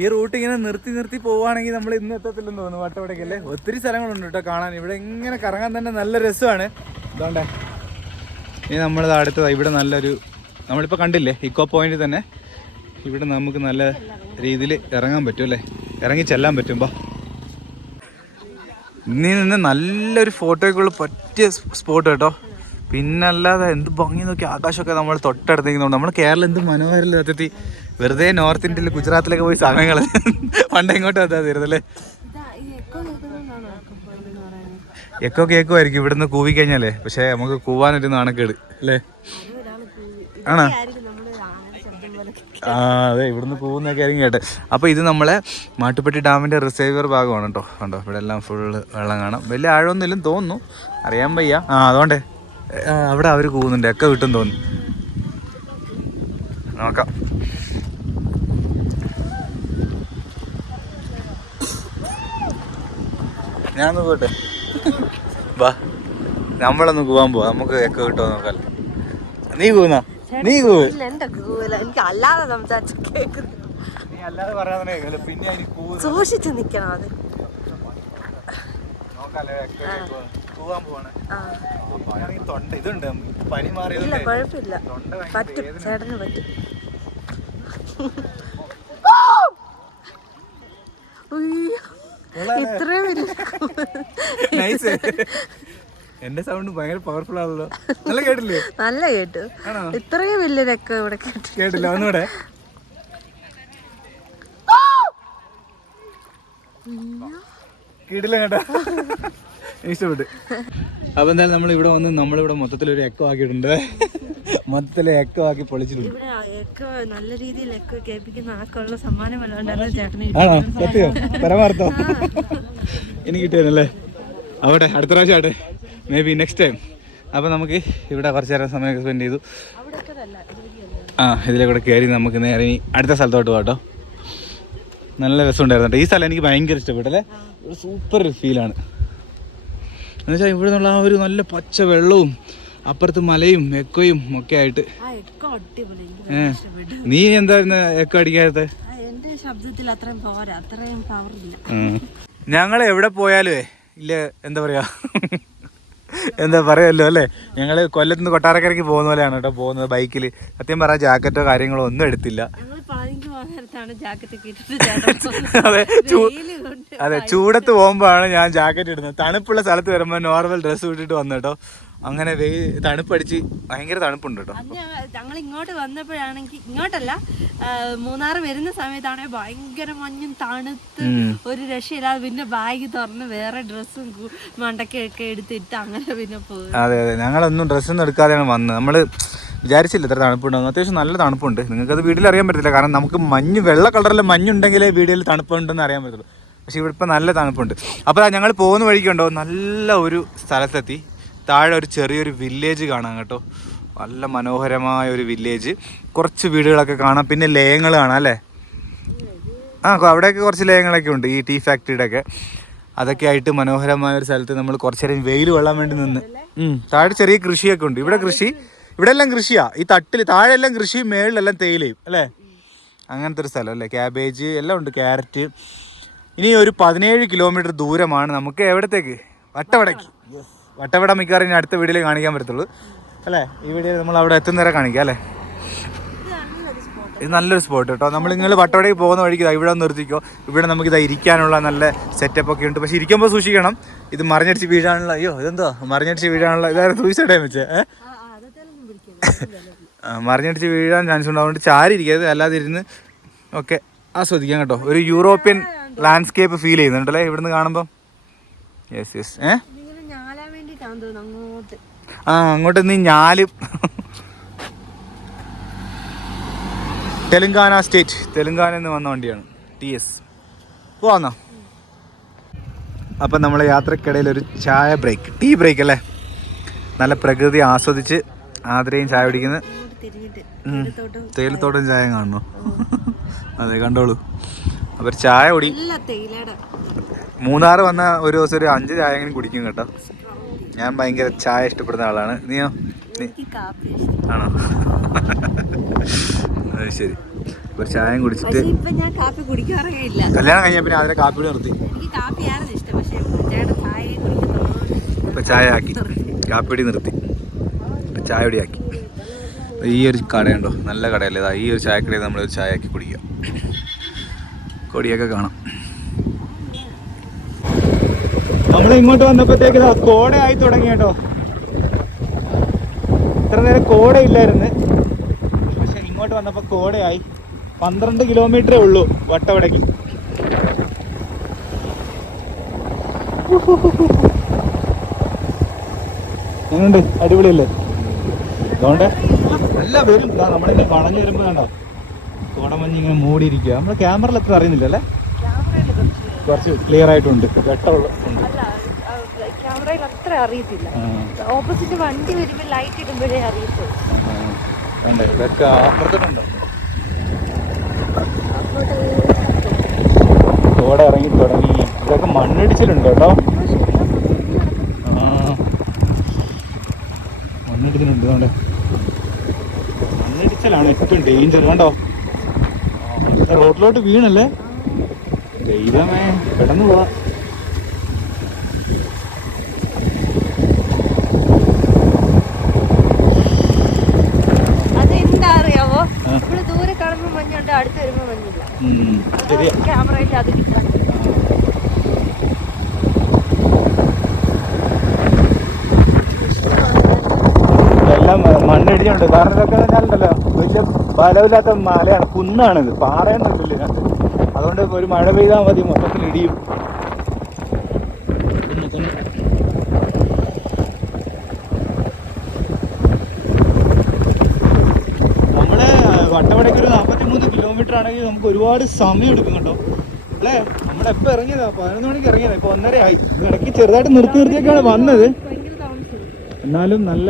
ഈ റൂട്ട് ഇങ്ങനെ നിർത്തി നിർത്തി പോവുകയാണെങ്കിൽ നമ്മൾ ഇന്ന് എത്തത്തില്ലെന്ന് തോന്നുന്നു. വട്ടവടക്കല്ലേ ഒത്തിരി സ്ഥലങ്ങളുണ്ട് കേട്ടോ കാണാൻ. ഇവിടെ ഇങ്ങനെ കറങ്ങാൻ തന്നെ നല്ല രസമാണ്. അതുകൊണ്ടേ ഇനി നമ്മൾ അടുത്തത്. ഇവിടെ നല്ലൊരു നമ്മളിപ്പോൾ കണ്ടില്ലേ? ഇക്കോ പോയിന്റ് തന്നെ. ഇവിടെ നമുക്ക് നല്ല രീതിയിൽ ഇറങ്ങാൻ പറ്റും അല്ലേ? ഇറങ്ങി ചെല്ലാൻ പറ്റുമ്പോൾ ഇനി നിന്ന് നല്ലൊരു ഫോട്ടോയ്ക്കുള്ള പറ്റിയ സ്പോട്ട് കേട്ടോ. പിന്നല്ലാതെ എന്ത് ഭംഗി നോക്കി ആകാശമൊക്കെ നമ്മൾ തൊട്ടടുത്തേക്കുന്നുണ്ട് നമ്മൾ കേരളം എന്ത് മനോഹരം സത്യത്തിൽ വെറുതെ നോർത്ത് ഇന്ത്യയിൽ ഗുജറാത്തിലൊക്കെ പോയി സമയങ്ങൾ *laughs* പണ്ട് എങ്ങോട്ട് എത്താ തീരുന്നല്ലേ ഇതാ ഈ എക്കോ കേക്കുമായിരിക്കും ഇവിടുന്ന് കൂവി കഴിഞ്ഞാലേ. പക്ഷെ നമുക്ക് കൂവാനൊരു നാണക്കേട്. അല്ലേ? ആണോ? ആ അതെ. ഇവിടുന്ന് പോകുന്നൊക്കെ ആയിരിക്കും കേട്ടെ. അപ്പോൾ ഇത് നമ്മളെ മാട്ടുപ്പെട്ടി ഡാമിന്റെ റിസർവർ ഭാഗമാണ് കേട്ടോ. കണ്ടോ? ഇവിടെ എല്ലാം ഫുള്ള് വെള്ളം കാണാം. വലിയ ആഴമൊന്നുമില്ലെന്ന് തോന്നുന്നു. അറിയാൻ വയ്യ. ആ അതുകൊണ്ടേ. അവിടെ അവർ കൂവുന്നുണ്ട്. ഒക്കെ കിട്ടും തോന്നി. നോക്കാം. ഞാൻ നോക്കട്ടെ വാ. നമ്മളൊന്ന് കൂവാൻ പോവാ. നമുക്ക് ഒക്കെ കിട്ടുമോ നോക്കാം. നീ കൂവുന്ന? നീ കൂവ്. എനിക്ക് അല്ലാതെ സംസാരിച്ചു കേൾക്കുന്നു സൂക്ഷിച്ചു നിക്കണം അത്. കേൾക്കുമോ? പോവാണ്. അപ്പൊ തൊണ്ട ഇതുണ്ട്. പനി മാറിയില്ല കുഴപ്പമില്ല. പറ്റും. ചേട്ടന് പറ്റും. ഇത്രയും എന്റെ സൗണ്ട് ഭയങ്കര പവർഫുൾ ആണല്ലോ. നല്ല കേട്ടില്ലേ? നല്ല കേട്ടു. ഇത്രയും വലിയൊരൊക്കെ ഇവിടെ കേട്ടു കേട്ടില്ല. ഒന്നുകൂടെ. കേട്ടോ. എനിക്ക് ഇഷ്ടപ്പെട്ടു. അപ്പൊ എന്തായാലും നമ്മൾ ഇവിടെ വന്ന് നമ്മളിവിടെ മൊത്തത്തിൽ ഒരു എക്കോ ആക്കിയിട്ടുണ്ട്. മൊത്തത്തിൽ എക്കോ ആക്കി പൊളിച്ചിട്ടുണ്ട്. നല്ല രീതിയിൽ എക്കോ കേൾപ്പിക്കുന്ന ആക്കുള്ള സമ്മാനം ആണോ? സത്യം പരമാർത്ഥോ. എനിക്ക് കിട്ടിയതല്ലേ? അവിടെ അടുത്ത പ്രാവശ്യം ആട്ടെ മേ ബി നെക്സ്റ്റ് ടൈം അപ്പൊ നമുക്ക് ഇവിടെ കുറച്ച് നേരം സമയമൊക്കെ സ്പെൻഡ് ചെയ്തു. ആ ഇതിലെ കൂടെ കയറി നമുക്ക് നേരെ ഇനി അടുത്ത സ്ഥലത്തോട്ട് പോകാട്ടോ നല്ല രസമുണ്ടായിരുന്നു ഉണ്ടായിരുന്നു ഈ സ്ഥലം എനിക്ക് ഭയങ്കര ഇഷ്ടപ്പെട്ടല്ലേ ഒരു സൂപ്പർ ഫീലാണ് എന്നുവെച്ചാൽ ഇവിടെ നിന്നുള്ള ആ ഒരു നല്ല പച്ച വെള്ളവും അപ്പുറത്ത് മലയും എക്കോയും ഒക്കെ ആയിട്ട്. നീ എന്തായിരുന്നു എക്കോ അടിക്കാത്ത? ഞങ്ങൾ എവിടെ പോയാലുവേ ഇല്ല എന്താ പറയാ? എന്താ പറയുമല്ലോ അല്ലേ? ഞങ്ങൾ കൊല്ലത്ത് നിന്ന് കൊട്ടാരക്കരയ്ക്ക് പോകുന്ന പോലെയാണ് കേട്ടോ പോകുന്നത് ബൈക്കിൽ സത്യം പറഞ്ഞാൽ ജാക്കറ്റോ കാര്യങ്ങളോ ഒന്നും എടുത്തില്ല. അതെ അതെ ചൂടത്ത് പോകുമ്പോഴാണ് ഞാൻ ജാക്കറ്റ് ഇടുന്നത്. തണുപ്പുള്ള സ്ഥലത്ത് വരുമ്പോൾ നോർമൽ ഡ്രസ്സ് ഇട്ടിട്ട് വന്നു കേട്ടോ. അങ്ങനെ വെയിൽ തണുപ്പടിച്ച് ഭയങ്കര തണുപ്പുണ്ട് കേട്ടോ. ഞങ്ങൾ ഇങ്ങോട്ട് വന്നപ്പോഴാണെങ്കിൽ ഇങ്ങോട്ടല്ല മൂന്നാറ് മൂന്നാർ വരുന്ന സമയത്താണെങ്കിൽ ഭയങ്കര മഞ്ഞും തണുത്ത് ഒരു രക്ഷയില്ലാതെ പിന്നെ ബാഗ് തുറന്ന് വേറെ ഡ്രസ്സും മണ്ടക്കൊക്കെ എടുത്തിട്ട് അങ്ങനെ പിന്നെ പോയി. അതെ അതെ. ഞങ്ങളൊന്നും ഡ്രസ്സൊന്നും എടുക്കാതെയാണ് വന്നത്. നമ്മൾ വിചാരിച്ചില്ല ഇത്ര തണുപ്പുണ്ടാകും അത്യാവശ്യം നല്ല തണുപ്പുണ്ട്. അത് വീട്ടിൽ അറിയാൻ പറ്റില്ല കാരണം നമുക്ക് മഞ്ഞ് വെള്ള കളറിലെ മഞ്ഞുണ്ടെങ്കിലേ വീഡിയോയിൽ തണുപ്പുണ്ടെന്ന് അറിയാൻ പറ്റുള്ളൂ പക്ഷേ ഇവിടെ ഇപ്പം നല്ല തണുപ്പുണ്ട്. അപ്പോൾ ഞങ്ങൾ പോകുന്ന വഴിക്കുണ്ടോ നല്ല ഒരു സ്ഥലത്തെത്തി. താഴെ ഒരു ചെറിയൊരു വില്ലേജ് കാണാം കേട്ടോ. നല്ല മനോഹരമായ ഒരു വില്ലേജ് കുറച്ച് വീടുകളൊക്കെ കാണാം. പിന്നെ ലയങ്ങൾ കാണാം അല്ലേ? ആ അവിടെയൊക്കെ കുറച്ച് ലയങ്ങളൊക്കെ ഉണ്ട് ഈ ടീ ഫാക്ടറിയുടെ ഒക്കെ അതൊക്കെ ആയിട്ട് മനോഹരമായ ഒരു സ്ഥലത്ത് നമ്മൾ കുറച്ച് നേരം വെയിൽ കൊള്ളാൻ വേണ്ടി നിന്ന്. താഴെ ചെറിയ കൃഷിയൊക്കെ ഉണ്ട്. ഇവിടെ കൃഷി ഇവിടെ എല്ലാം കൃഷിയാ. ഈ തട്ടിൽ താഴെ എല്ലാം കൃഷി മേളിലെല്ലാം തേയിലയും അല്ലേ? അങ്ങനത്തെ ഒരു സ്ഥലം അല്ലേ? ക്യാബേജ് എല്ലാം ഉണ്ട് ക്യാരറ്റ് ഇനി ഒരു പതിനേഴ് കിലോമീറ്റർ ദൂരമാണ്. നമുക്ക് എവിടത്തേക്ക്? വട്ടവടയ്ക്ക് വട്ടവട മിക്കവാറും ഇനി അടുത്ത വീഡിയോയിൽ കാണിക്കാൻ പറ്റത്തുള്ളൂ. അല്ലേ? ഈ വീഡിയോയിൽ നമ്മൾ അവിടെ എത്തുന്നവരെ കാണിക്കാം അല്ലേ? ഇത് നല്ലൊരു സ്പോട്ട് കേട്ടോ. നമ്മൾ നിങ്ങൾ വട്ടവടയ്ക്ക് പോകുന്ന വഴിക്ക് ദാ ഇവിടെ നിർത്തിക്കോ. ഇവിടെ നമുക്ക് ഇതാ ഇരിക്കാനുള്ള നല്ല സെറ്റപ്പ് ഒക്കെ ഉണ്ട്. പക്ഷെ ഇരിക്കുമ്പോൾ സൂക്ഷിക്കണം. ഇത് മറിഞ്ഞടിച്ച് വീഴാനുള്ള അയ്യോ ഇതെന്തോ മറിഞ്ഞടിച്ച് വീഴാനുള്ള ഇതായിരുന്നു സൂയിസൈഡ് വെച്ചേ? മറിഞ്ഞടിച്ച് വീഴാൻ ചാൻസ് ഉണ്ട്. അതുകൊണ്ട് ചാരി ഇരിക്കരുത് അല്ലാതെ ഇരുന്ന് ഓക്കെ ആസ്വദിക്കാം കേട്ടോ. ഒരു യൂറോപ്യൻ ലാൻഡ്സ്കേപ്പ് ഫീൽ ചെയ്യുന്നുണ്ടല്ലേ ഇവിടുന്ന് കാണുമ്പോൾ യെസ് യെസ് ഏ? തോന്നുന്നു അങ്ങോട്ട്. ആ അങ്ങോട്ട് നീ ഞാൽ. തെലുങ്കാന സ്റ്റേറ്റ്. തെലുങ്കാന എന്ന് വന്ന വണ്ടിയാണ്. ടി എസ് പോവാന്നോ? അപ്പം നമ്മളെ യാത്രക്കിടയിൽ ഒരു ചായ ബ്രേക്ക് ടീ ബ്രേക്ക് അല്ലേ? നല്ല പ്രകൃതി ആസ്വദിച്ച് ആതിരയും ചായ പിടിക്കുന്ന തേയിലത്തോട്ടം ചായ കാണണോ അതെ കണ്ടോളൂ. അപ്പോൾ ചായ കുടി. മൂന്നാറ് മൂന്നാർ വന്ന ഒരു ദിവസം ഒരു അഞ്ച് ചായ കുടിക്കും കേട്ടോ. ഞാൻ ഭയങ്കര ചായ ഇഷ്ടപ്പെടുന്ന ആളാണ്. നീയോ? കാപ്പി ആണോ? അത് ശരി. ഒരു ചായ കുടിച്ചിട്ട് കാപ്പി കല്യാണം കഴിഞ്ഞ പിന്നെ അതിലെ കൂടി നിർത്തി. ഇപ്പൊ ചായ ആക്കി. കാപ്പിടി നിർത്തി. ഇപ്പൊ ചായ പൊടി ആക്കി. ഈ ഒരു കടയുണ്ടോ? നല്ല കടയല്ലേ ഈ ഒരു ചായക്കടയിൽ നമ്മൾ ഒരു ചായ ആക്കി കുടിക്കുക. കൊടിയൊക്കെ കാണാം. നമ്മൾ ഇങ്ങോട്ട് വന്നപ്പോഴത്തേക്ക് കോടയായി തുടങ്ങി കേട്ടോ. ഇത്ര നേരം കോട ഇല്ലായിരുന്നു. പക്ഷെ ഇങ്ങോട്ട് വന്നപ്പോൾ കോടയായി പന്ത്രണ്ട് കിലോമീറ്ററേ ഉള്ളൂ വട്ടവടയ്ക്ക്. എങ്ങനെയുണ്ട് അടിപൊളിയല്ലേ? അതുകൊണ്ട് നല്ല വരും നമ്മളിങ്ങനെ വളഞ്ഞു വരുമ്പോൾ കണ്ടോ? കോടമഞ്ഞ് ഇങ്ങനെ മൂടിയിരിക്കുക നമ്മുടെ ക്യാമറയിൽ എത്ര അറിയുന്നില്ല അല്ലേ കുറച്ച് ക്ലിയർ ആയിട്ടുണ്ട്. വെട്ടമുള്ള അത്ര അറിയത്തില്ല. ഓപ്പോസിറ്റ് വണ്ടി വരുമ്പോൾ ലൈറ്റ് ഇടുമ്പോഴേ അറിയത്തുള്ളൂ. തോടെ ഇറങ്ങി തുടങ്ങി. ഇതൊക്കെ മണ്ണിടിച്ചിലുണ്ട് കേട്ടോ. മണ്ണിടിച്ചിലുണ്ട് കണ്ടേ മണ്ണിടിച്ചിലാണ് ഏറ്റവും ഡേഞ്ചർ കണ്ടോ? റോഡിലോട്ട് വീണല്ലേ? ദൈവമേ പെട്ടെന്ന് പോവാ ബലമില്ലാത്ത മലയാണ്. കുന്നാണിത്. പാറയൊന്നുമില്ല ഇതിനകത്ത്. അതുകൊണ്ട് ഒരു മഴ പെയ്താൽ മതി. മൊത്തത്തിൽ ഇടിയും. നമ്മൾ വട്ടവടയ്ക്ക് ഒരു നാൽപ്പത്തി മൂന്ന് കിലോമീറ്റർ ആണെങ്കിൽ നമുക്ക് ഒരുപാട് സമയം എടുക്കും കേട്ടോ. അല്ലേ? എപ്പോ ഇറങ്ങിയതാ? പതിനൊന്ന് മണിക്ക് ഇറങ്ങിയതാ. ഇപ്പൊ ഒന്നര ആയി ഇടയ്ക്ക് ചെറുതായിട്ട് നിർത്തി നിർത്തിയൊക്കെയാണ് വന്നത്. എന്നാലും നല്ല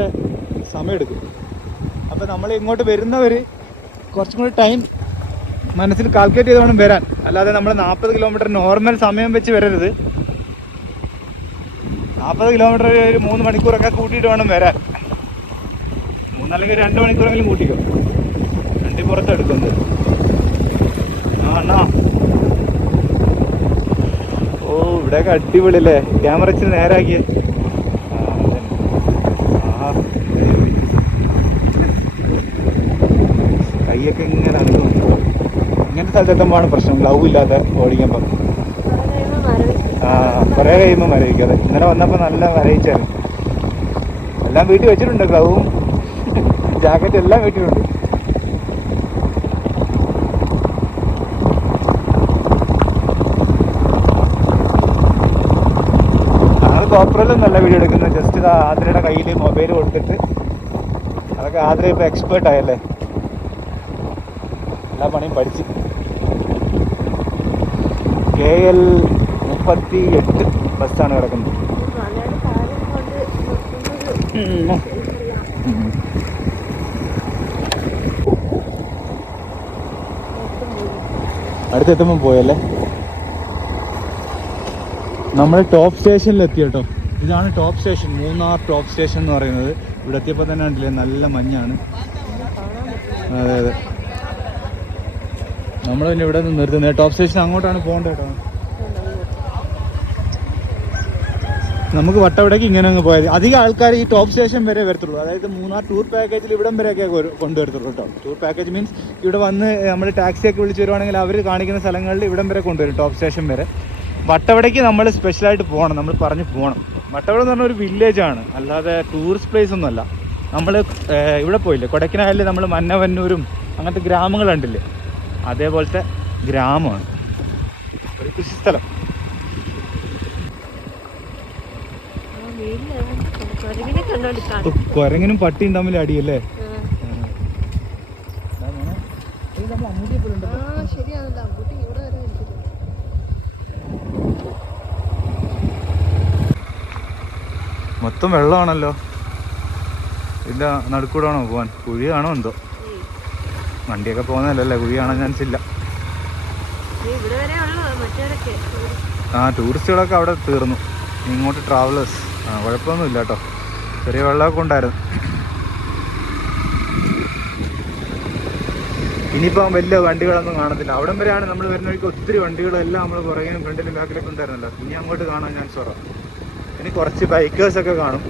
സമയം എടുക്കും. അപ്പോൾ നമ്മൾ ഇങ്ങോട്ട് വരുന്നവർ കുറച്ചും കൂടി ടൈം മനസ്സിൽ കാൽക്കുലേറ്റ് ചെയ്ത് വേണം വരാൻ. അല്ലാതെ നമ്മൾ നാൽപ്പത് കിലോമീറ്റർ നോർമൽ സമയം വെച്ച് വരരുത്. നാൽപ്പത് കിലോമീറ്റർ ഒരു മൂന്ന് മണിക്കൂറൊക്കെ കൂട്ടിയിട്ട് വേണം വരാൻ. മൂന്നല്ലെങ്കിൽ രണ്ട് മണിക്കൂറെങ്കിലും കൂട്ടിക്കോ. വണ്ടി പുറത്തെടുക്കുന്നത് ആ അണ്ണാ. ഓ ഇവിടെയൊക്കെ അടിപൊളിയല്ലേ? ക്യാമറ ഇച്ചിരി നേരാക്കിയേ ആ, അതന്നെ. ആ, ദൈവമേ. കൈയൊക്കെ ഇങ്ങനെ അനങ്ങും ഇങ്ങനത്തെ പ്രശ്നം. ഗ്ലൗ ഇല്ലാതെ ഓടിക്കുമ്പോൾ ആ കുറേ കഴിയുമ്പോൾ മരവിക്കാതെ ഇന്നലെ വന്നപ്പോൾ നല്ല വരയിച്ചാൽ എല്ലാം വീട്ടിൽ വെച്ചിട്ടുണ്ട് ഗ്ലൗവും ജാക്കറ്റ് എല്ലാം വീട്ടിലുണ്ട് ഞങ്ങൾ അല്ല വീഡിയോ എടുക്കുന്നത് ജസ്റ്റ് ആതിരയുടെ കയ്യിൽ മൊബൈൽ കൊടുത്തിട്ട്. അതൊക്കെ ആതിര ഇപ്പോൾ എക്സ്പേർട്ട് ആയല്ലേ? എല്ലാ പണിയും പഠിച്ച്. കെ എൽ മുപ്പത്തി എട്ട് ബസ്സാണ് കിടക്കുന്നത്. അടുത്തെത്തുമ്പോൾ പോയല്ലേ? നമ്മൾ ടോപ്പ് സ്റ്റേഷനിൽ എത്തി കേട്ടോ. ഇതാണ് top station Munnar top station എന്ന് പറയുന്നത്. ഇവിടെ എത്തിയപ്പോൾ തന്നെ ഉണ്ടല്ലേ നല്ല മഞ്ഞാണ്. അതെ അതെ. നമ്മൾ പിന്നെ ഇവിടെ നിന്ന് നിർത്തുന്നത്. ടോപ്പ് സ്റ്റേഷൻ അങ്ങോട്ടാണ് പോകേണ്ടത് കേട്ടോ. നമുക്ക് വട്ടവിടേക്ക് ഇങ്ങനെ അങ്ങ് പോയത് അധികം ആൾക്കാർ ഈ ടോപ്പ് സ്റ്റേഷൻ വരെ വരത്തുള്ളൂ. അതായത് മൂന്നാർ ടൂർ പാക്കേജിൽ ഇവിടം വരെയൊക്കെ കൊണ്ടുവരത്തുള്ളൂ കേട്ടോ. ടൂർ പാക്കേജ് മീൻസ് ഇവിടെ വന്ന് നമ്മൾ ടാക്സിയൊക്കെ വിളിച്ചു വരുവാണെങ്കിൽ അവർ കാണിക്കുന്ന സ്ഥലങ്ങളിൽ ഇവിടം വരെ കൊണ്ടുവരും ടോപ്പ് സ്റ്റേഷൻ വരെ. വട്ടവടയ്ക്ക് നമ്മൾ സ്പെഷ്യലായിട്ട് പോകണം. നമ്മൾ പറഞ്ഞ് പോകണം. വട്ടവട എന്ന് പറഞ്ഞ ഒരു വില്ലേജ് ആണ്. അല്ലാതെ ടൂറിസ്റ്റ് പ്ലേസ് ഒന്നുമല്ല നമ്മൾ ഇവിടെ പോയില്ലേ? കൊടക്കനാലിൽ നമ്മൾ മന്നവന്നൂരും അങ്ങനത്തെ ഗ്രാമങ്ങൾ കണ്ടില്ലേ? അതേപോലത്തെ ഗ്രാമമാണ്. ഒരു കൃഷിസ്ഥലം. കുരങ്ങനും പട്ടിയും തമ്മിൽ അടിയല്ലേ? മൊത്തം വെള്ളമാണല്ലോ. ഇല്ല നടുക്കൂടാണോ പോവാൻ? കുഴിയാണോ എന്തോ? വണ്ടിയൊക്കെ പോകുന്നതല്ലേ കുഴി കാണാൻ ചാൻസ് ഇല്ല. ആ ടൂറിസ്റ്റുകളൊക്കെ അവിടെ തീർന്നു. ഇങ്ങോട്ട് ട്രാവലേഴ്സ് ആ കുഴപ്പമൊന്നും ഇല്ല കേട്ടോ ചെറിയ വെള്ളമൊക്കെ ഉണ്ടായിരുന്നു. ഇനിയിപ്പോൾ വലിയ വണ്ടികളൊന്നും കാണത്തില്ല. അവിടം വരെയാണ് നമ്മൾ വരുന്ന വഴിക്ക് ഒത്തിരി വണ്ടികളെല്ലാം നമ്മൾ പുറകെ ഫ്രണ്ടിലും ബാക്കിലൊക്കെ ഉണ്ടായിരുന്നല്ലോ. ഇനി അങ്ങോട്ട് കാണാൻ ഞാൻ കുറവാണ് ഇനി കുറച്ച് ബൈക്കേഴ്സൊക്കെ കാണും.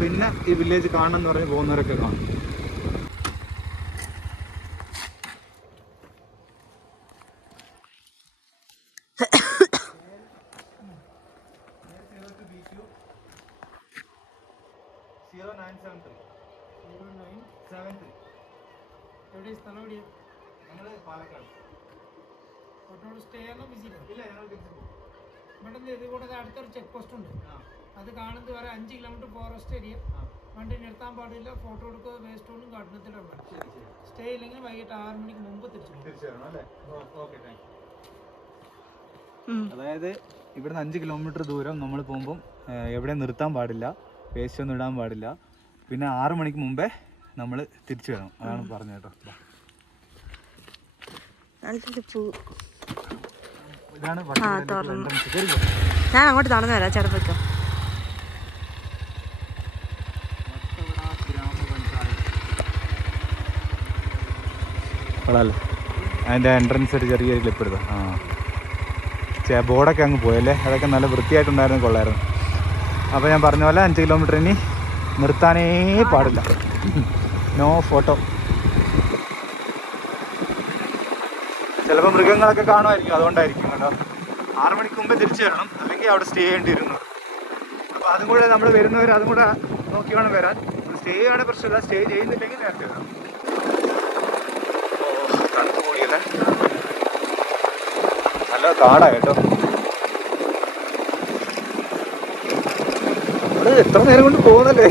പിന്നെ ഈ വില്ലേജ് കാണണം എന്ന് പറഞ്ഞ് പോകുന്നവരൊക്കെ കാണും. Zero nine seven three zero nine seven three എവിടെ സ്ഥലം എവിടെയാ? ഞങ്ങൾ പാലക്കാട്. കോട്ടോട് സ്റ്റേ ആണോ വിസിറ്റ് ഇല്ല ഞങ്ങൾ തിരിച്ചു പോകും ഇവിടെ നിന്ന് ഇത് കൂടെ അടുത്തൊരു ചെക്ക് പോസ്റ്റ് ഉണ്ട്. അത് കാണുന്നത് വരെ അഞ്ച് കിലോമീറ്റർ ഫോറസ്റ്റ് ഏരിയ വണ്ടി നിർത്താൻ പാടില്ല ഫോട്ടോ എടുക്കുക വേസ്റ്റ് ഒന്നും കഠിനത്തിലും ശരി ശരി. സ്റ്റേ ഇല്ലെങ്കിൽ വൈകിട്ട് ആറ് മണിക്ക് മുമ്പ് തിരിച്ചു അതായത് ഇവിടുന്ന് അഞ്ച് കിലോമീറ്റർ ദൂരം നമ്മൾ പോകുമ്പം എവിടെ നിർത്താൻ പാടില്ല. വേസ്റ്റ് ഒന്നും ഇടാൻ പാടില്ല. പിന്നെ ആറു മണിക്ക് മുമ്പേ നമ്മൾ തിരിച്ചു വരണം. അതാണ് പറഞ്ഞു കേട്ടോ. ഇതാണ്. ഞാൻ അങ്ങോട്ട് നടന്നു വരാം. കൊള്ളാമല്ലോ അതിന്റെ എൻട്രൻസ് ഒരു ചെറിയൊരു ക്ലിപ്പ് എടുത്തു? ആ. ബോർഡൊക്കെ അങ്ങ് പോയല്ലേ അതൊക്കെ നല്ല വൃത്തിയായിട്ടുണ്ടായിരുന്നു. കൊള്ളായിരുന്നു. അപ്പോൾ ഞാൻ പറഞ്ഞ പോലെ അഞ്ച് കിലോമീറ്റർ ഇനി നിർത്താനേ പാടില്ല. നോ ഫോട്ടോ ചിലപ്പോൾ മൃഗങ്ങളൊക്കെ കാണുമായിരിക്കും അതുകൊണ്ടായിരിക്കും കേട്ടോ. ആറു മണിക്ക് മുമ്പേ തിരിച്ചു വരണം. അല്ലെങ്കിൽ അവിടെ സ്റ്റേ ചെയ്യേണ്ടി അപ്പോൾ അതും കൂടെ നമ്മൾ വരുന്നവർ അതും കൂടെ നോക്കി വേണം വരാൻ. സ്റ്റേ ആണ് പ്രശ്നമില്ല. സ്റ്റേ ചെയ്യുന്നില്ലെങ്കിൽ നേരത്തെ വരാം. തണുപ്പ് കൂടിയല്ലേ? നല്ല കാടാ കേട്ടോ. എത്ര നേരം കൊണ്ട് പോകുന്നല്ലേ?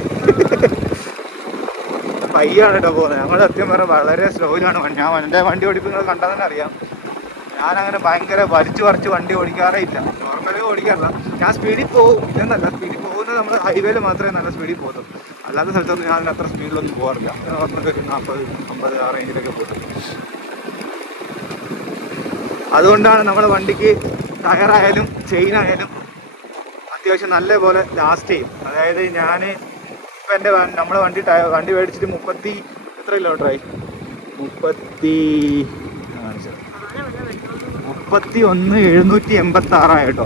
പയ്യാണ് കേട്ടോ പോകുന്നത് ഞങ്ങൾ സത്യം പറഞ്ഞാൽ വളരെ സ്ലോയിലാണ് ഞാൻ എന്റെ വണ്ടി ഓടിക്കുന്നത് കണ്ടാൽ തന്നെ അറിയാം. ഞാനങ്ങനെ ഭയങ്കര വലിച്ചു പറിച്ച് വണ്ടി ഓടിക്കാറേ ഇല്ല. നോർമലി ഓടിക്കാറില്ല. ഞാൻ സ്പീഡിൽ പോകും. എന്നല്ല സ്പീഡിൽ പോകുന്നത് നമ്മൾ ഹൈവേയിൽ മാത്രമേ നല്ല സ്പീഡിൽ പോകുള്ളൂ അല്ലാത്ത സ്ഥലത്തൊന്നും ഞാൻ അത്ര സ്പീഡിലൊന്നും പോകാറില്ല. നോർമലി ഒരു നാൽപ്പത് അമ്പത് ആ റേഞ്ചിലൊക്കെ പോകും അതുകൊണ്ടാണ് നമ്മുടെ വണ്ടിക്ക് ടയറായാലും ചെയിൻ ആയാലും അത്യാവശ്യം നല്ല പോലെ ലാസ്റ്റ് ചെയ്യും. അതായത് ഞാൻ ഇപ്പം എന്റെ നമ്മുടെ വണ്ടി വണ്ടി മേടിച്ചിട്ട് മുപ്പത്തി എത്ര കിലോമീറ്ററായി മുപ്പത്തി മുപ്പത്തി ഒന്ന് എഴുന്നൂറ്റി എൺപത്തി ആറായി കേട്ടോ.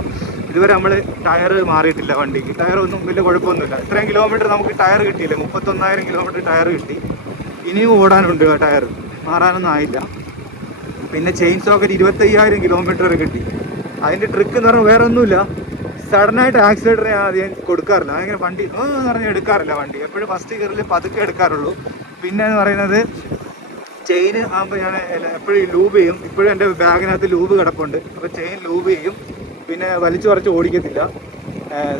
ഇതുവരെ നമ്മൾ ടയർ മാറിയിട്ടില്ല വണ്ടിക്ക്. ടയർ ഒന്നും വലിയ കുഴപ്പമൊന്നുമില്ല. ഇത്രയും കിലോമീറ്റർ നമുക്ക് ടയർ കിട്ടിയില്ല? മുപ്പത്തൊന്നായിരം കിലോമീറ്റർ ടയർ കിട്ടി. ഇനിയും ഓടാനുണ്ട് ടയർ മാറാനൊന്നും ആയില്ല. പിന്നെ ചെയിൻ സോക്കറ്റ് ഇരുപത്തയ്യായിരം കിലോമീറ്റർ കിട്ടി. അതിന്റെ ട്രിക്ക് എന്ന് പറഞ്ഞാൽ വേറെ ഒന്നുമില്ല സഡനായിട്ട് ഞാൻ അധികം കൊടുക്കാറില്ല. അങ്ങനെ വണ്ടി എന്ന് പറഞ്ഞാൽ എടുക്കാറില്ല വണ്ടി. എപ്പോഴും ഫസ്റ്റ് ഗിയറിൽ പതുക്കെ എടുക്കാറുള്ളൂ. പിന്നെ എന്ന് പറയുന്നത് ചെയിൻ ആകുമ്പോൾ ഞാൻ എപ്പോഴും ലൂബ് ചെയ്യും. ഇപ്പോഴും എന്റെ ബാഗിനകത്ത് ലൂബ് കിടപ്പുണ്ട്. അപ്പോൾ ചെയിൻ ലൂബ് ചെയ്യും. പിന്നെ വലിച്ചു കുറച്ച് ഓടിക്കത്തില്ല.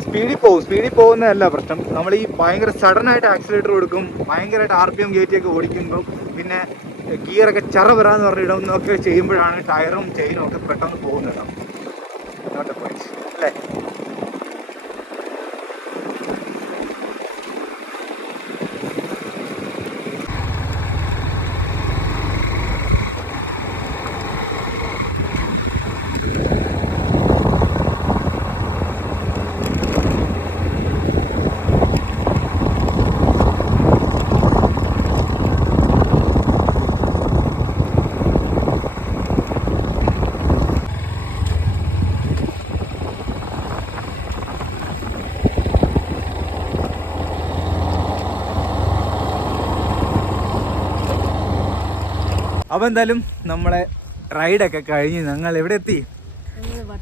സ്പീഡിൽ പോകും സ്പീഡിൽ പോകുന്നതല്ല പ്രശ്നം. നമ്മൾ ഈ ഭയങ്കര സഡനായിട്ട് ആക്സിലേറ്റർ കൊടുക്കും. ഭയങ്കരമായിട്ട് ആർ പി എം കയറ്റിയൊക്കെ ഓടിക്കുമ്പോൾ പിന്നെ ഗിയറൊക്കെ ചറ വരാന്ന് പറഞ്ഞിടുന്നൊക്കെ ചെയ്യുമ്പോഴാണ് ടയറും ചെയിനും ഒക്കെ പെട്ടെന്ന് പോകുന്നത്. അല്ലേ? അപ്പോൾ എന്തായാലും നമ്മളെ റൈഡൊക്കെ കഴിഞ്ഞ് ഞങ്ങൾ എവിടെ എത്തി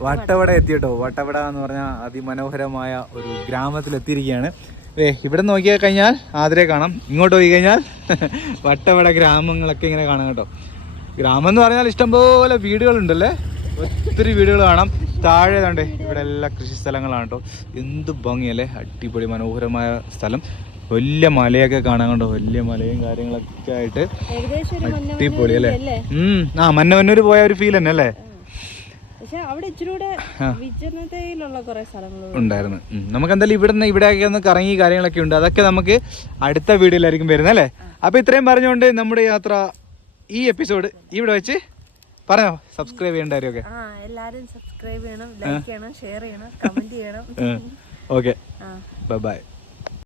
വട്ടവട എത്തി കേട്ടോ വട്ടവട എന്ന് പറഞ്ഞാൽ അതിമനോഹരമായ ഒരു ഗ്രാമത്തിൽ എത്തിയിരിക്കുകയാണ് ഏ ഇവിടെ നോക്കി കഴിഞ്ഞാൽ ആതിരെ കാണാം. ഇങ്ങോട്ട് പോയി കഴിഞ്ഞാൽ *laughs* വട്ടവട ഗ്രാമങ്ങളൊക്കെ ഇങ്ങനെ കാണാം കേട്ടോ. ഗ്രാമം എന്ന് പറഞ്ഞാൽ ഇഷ്ടംപോലെ വീടുകളുണ്ടല്ലേ? ഒത്തിരി വീടുകൾ കാണാം. താഴെ കണ്ടേ ഇവിടെ എല്ലാ കൃഷി സ്ഥലങ്ങളാണ് കേട്ടോ. എന്ത് ഭംഗിയല്ലേ? അടിപൊളി മനോഹരമായ സ്ഥലം. വലിയ മലയൊക്കെ കാണാൻ കണ്ടോ. വലിയ മലയും കാര്യങ്ങളൊക്കെ ആയിട്ട് അടിപൊളി അല്ലേ? ഉം. ആ മന്നവന്നൂര് പോയ ഒരു ഫീൽ തന്നെ അല്ലേ? ഉണ്ടായിരുന്നു. നമുക്ക് എന്തായാലും ഇവിടെ നിന്ന് ഇവിടെയൊക്കെ ഒന്ന് കറങ്ങി കാര്യങ്ങളൊക്കെ ഉണ്ട്. അതൊക്കെ നമുക്ക് അടുത്ത വീഡിയോയിലായിരിക്കും വരുന്നത് അല്ലേ? അപ്പൊ ഇത്രയും പറഞ്ഞുകൊണ്ട് നമ്മുടെ യാത്ര ഈ എപ്പിസോഡ് ഇവിടെ വെച്ച് പറഞ്ഞോ? സബ്സ്ക്രൈബ് ചെയ്യേണ്ട കാര്യമൊക്കെ? ആ എല്ലാരും സബ്സ്ക്രൈബ് ചെയ്യണം ലൈക്ക് ചെയ്യണം ഷെയർ ചെയ്യണം കമന്റ് *laughs* ചെയ്യണം. Okay bye